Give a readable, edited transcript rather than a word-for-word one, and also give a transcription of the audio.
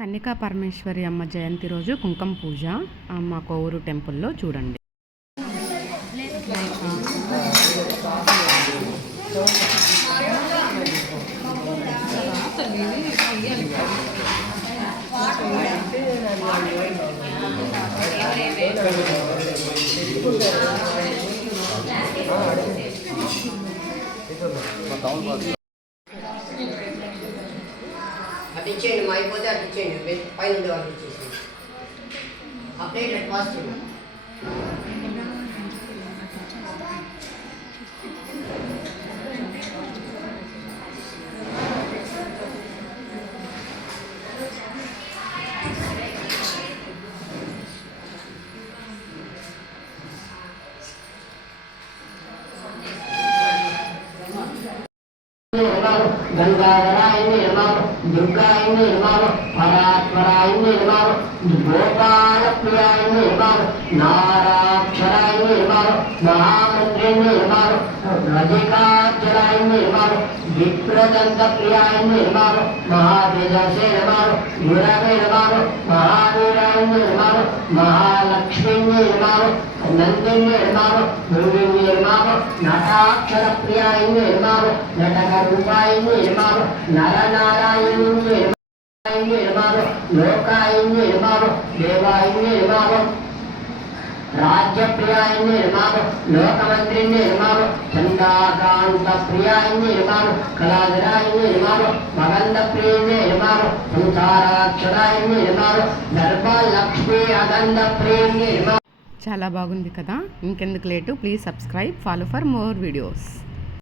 కన్యకా పరమేశ్వరి అమ్మ జయంతి రోజు కుంకుమ పూజ అమ్మ కోవూరు టెంపుల్లో చూడండి. అటు ఇచ్చేయండి, మా అయిపోతే అటు ఇచ్చేయండి, పైన ఉండే వాళ్ళు ఇచ్చేసి ఆ ప్లేట్ అటు పాస్ చేయండి. गंगाधराय नमः, दुर्गाय नमः, परात्पराय नमः, गोपालप्रियाय नमः, नाराक्षराय नमः, महामन्त्रे नमः, रजिकाचराय नमः, विप्रदन्तप्रियाय नमः, महातेजसे नमः, गुरवे नमः, महावीराय नमः, महालक्ष्मी नमः, नंदिनी नमः, दुर्गिनी नमः, नटाक्षरप्रियाय नमः, नटकरूपाय नमः, नरनारायण नमः, लोकाय नमः, देवाय नमः, राज्यप्रियाय नमः, लोकमंत्री नमः, चंडाकांतप्रियाय नमः, कलाधराय नमः, मगंधप्रिय नमः, संसाराक्षराय नमः, दर्भलक्ष्मी अगंधप्रिय नमः. చాలా బాగుంది కదా. ఇంకెందుకు late, please subscribe, follow for more videos.